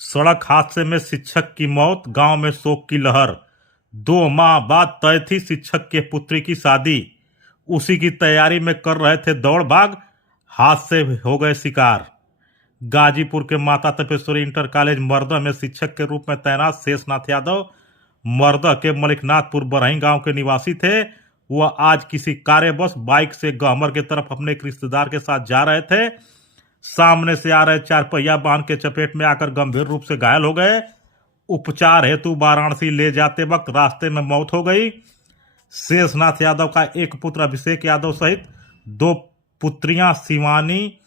सड़क हादसे में शिक्षक की मौत, गांव में शोक की लहर। 2 माह बाद तय थी शिक्षक के पुत्री की शादी। उसी की तैयारी में कर रहे थे दौड़ भाग, हादसे हो गए शिकार। गाजीपुर के माता तपेश्वरी इंटर कॉलेज मरदह में शिक्षक के रूप में तैनात शेषनाथ यादव मरदह के मलिकनाथपुर बरही गांव के निवासी थे। वह आज किसी कार्यवश बाइक से गहमर की तरफ अपने एक रिश्तेदार के साथ जा रहे थे। सामने से आ रहे 4 पहिया वाहन के चपेट में आकर गंभीर रूप से घायल हो गए। उपचार हेतु वाराणसी ले जाते वक्त रास्ते में मौत हो गई। शेषनाथ यादव का एक पुत्र अभिषेक यादव सहित 2 पुत्रियां शिवानी,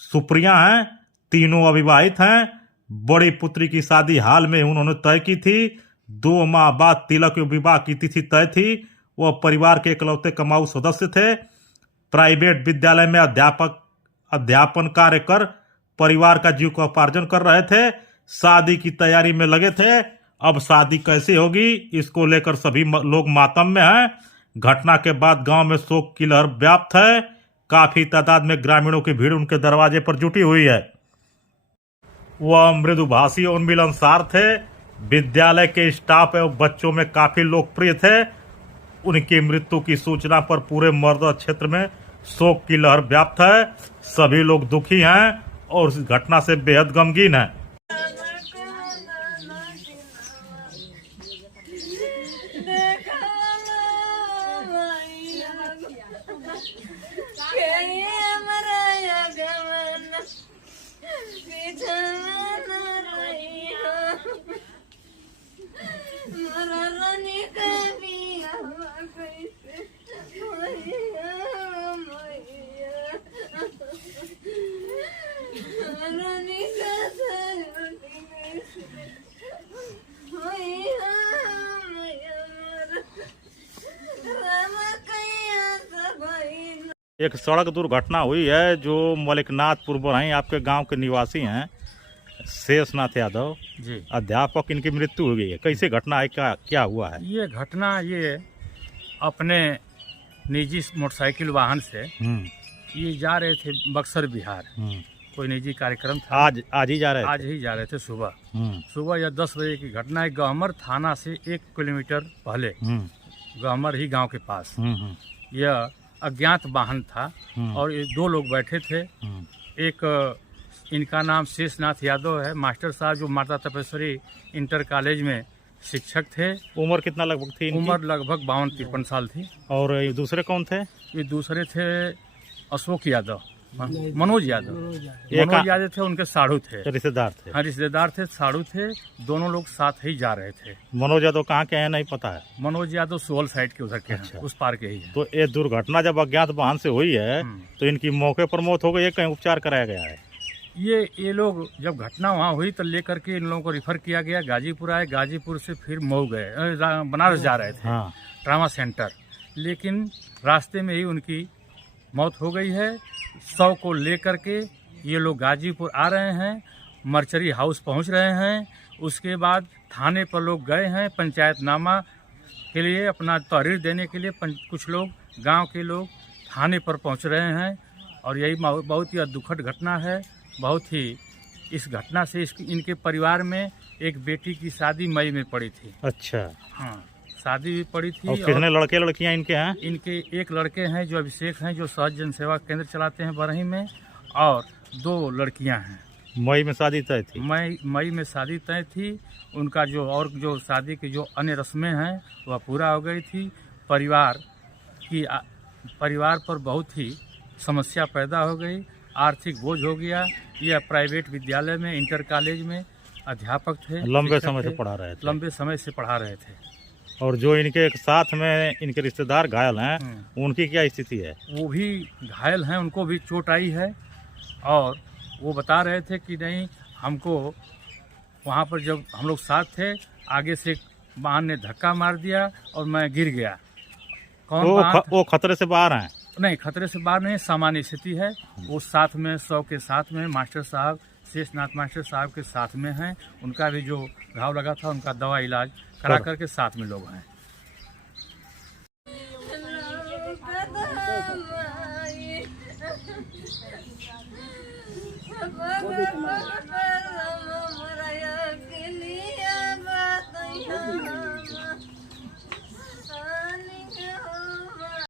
सुप्रिया हैं। तीनों अविवाहित हैं। बड़ी पुत्री की शादी हाल में उन्होंने तय की थी। 2 माह बाद तिलक विवाह की तिथि तय थी। वह परिवार के इकलौते कमाऊ सदस्य थे। प्राइवेट विद्यालय में अध्यापन कार्य कर परिवार का जीविकोपार्जन कर रहे थे। शादी की तैयारी में लगे थे। अब शादी कैसे होगी, इसको लेकर सभी लोग मातम में हैं। घटना के बाद गांव में शोक की लहर व्याप्त है। काफी तादाद में ग्रामीणों की भीड़ उनके दरवाजे पर जुटी हुई है। वह मृदुभाषी और मिलनसार थे। विद्यालय के स्टाफ एवं बच्चों में काफी लोकप्रिय थे। उनकी मृत्यु की सूचना पर पूरे मरदह क्षेत्र में शोक की लहर व्याप्त है। सभी लोग दुखी हैं और इस घटना से बेहद गमगीन हैं। एक सड़क दुर्घटना हुई है जो मलिकनाथपुर बरही आपके गांव के निवासी हैं शेषनाथ यादव जी, अध्यापक, इनकी मृत्यु हो गई है। कैसे घटना है, क्या हुआ है? ये घटना ये अपने निजी मोटरसाइकिल वाहन से ये जा रहे थे बक्सर बिहार। कोई निजी कार्यक्रम था। आज ही जा रहे थे? आज ही जा रहे थे सुबह या 10 बजे की घटना है। गहमर थाना से 1 किलोमीटर पहले, गहमर ही गांव के पास यह अज्ञात वाहन था और ये 2 लोग बैठे थे। एक इनका नाम शेषनाथ यादव है, मास्टर साहब, जो माता तपेश्वरी इंटर कॉलेज में शिक्षक थे। उम्र कितना लगभग थी इनकी? उम्र लगभग 52-53 साल थी। और ये दूसरे कौन थे? ये दूसरे थे अशोक यादव, मनोज यादव थे। उनके साढ़ू थे, रिश्तेदार थे। हाँ, रिश्तेदार थे, साढ़ू थे। दोनों लोग साथ ही जा रहे थे। मनोज यादव कहाँ के हैं नहीं पता है? मनोज यादव सोहल साइड के उधर के हैं। अच्छा। उस पार के ही है। तो ये दुर्घटना जब अज्ञात वाहन से हुई है तो इनकी मौके पर मौत हो गई है, कहीं उपचार कराया गया है? ये लोग जब घटना वहाँ हुई तो लेकर के इन लोगों को रिफर किया गया। गाजीपुर आए, गाजीपुर से फिर मऊ गए, बनारस जा रहे थे। हाँ। ट्रामा सेंटर, लेकिन रास्ते में ही उनकी मौत हो गई है। 100 को लेकर के ये लोग गाजीपुर आ रहे हैं, मर्चरी हाउस पहुंच रहे हैं। उसके बाद थाने पर लोग गए हैं पंचायतनामा के लिए, अपना तहरीर देने के लिए। कुछ लोग, गांव के लोग थाने पर पहुंच रहे हैं। और यही बहुत ही दुखद घटना है। बहुत ही इस घटना से इनके परिवार में एक बेटी की शादी मई में पड़ी थी। अच्छा। हाँ, शादी भी पड़ी थी। और कितने लड़के लड़कियां इनके हैं? इनके 1 लड़के हैं जो अभिषेक हैं, जो सहज जन सेवा केंद्र चलाते हैं बरही में, और 2 लड़कियां हैं। मई में शादी तय थी? मई में शादी तय थी। उनका जो शादी की जो अन्य रस्में हैं वह पूरा हो गई थी। परिवार पर बहुत ही समस्या पैदा हो गई, आर्थिक बोझ हो गया। यह प्राइवेट विद्यालय में, इंटर कॉलेज में अध्यापक थे। लंबे समय से पढ़ा रहे थे। और जो इनके साथ में इनके रिश्तेदार घायल हैं, उनकी क्या स्थिति है? वो भी घायल हैं, उनको भी चोट आई है। और वो बता रहे थे कि नहीं, हमको वहाँ पर जब हम लोग साथ थे, आगे से वाहन ने धक्का मार दिया और मैं गिर गया। वो खतरे से बाहर हैं? नहीं, खतरे से बाहर नहीं, सामान्य स्थिति है। वो साथ में 100 के साथ में मास्टर साहब, शेषनाथ मास्टर साहब के साथ में हैं। उनका भी जो घाव लगा था, उनका दवा इलाज करा करके साथ में लोग हैं।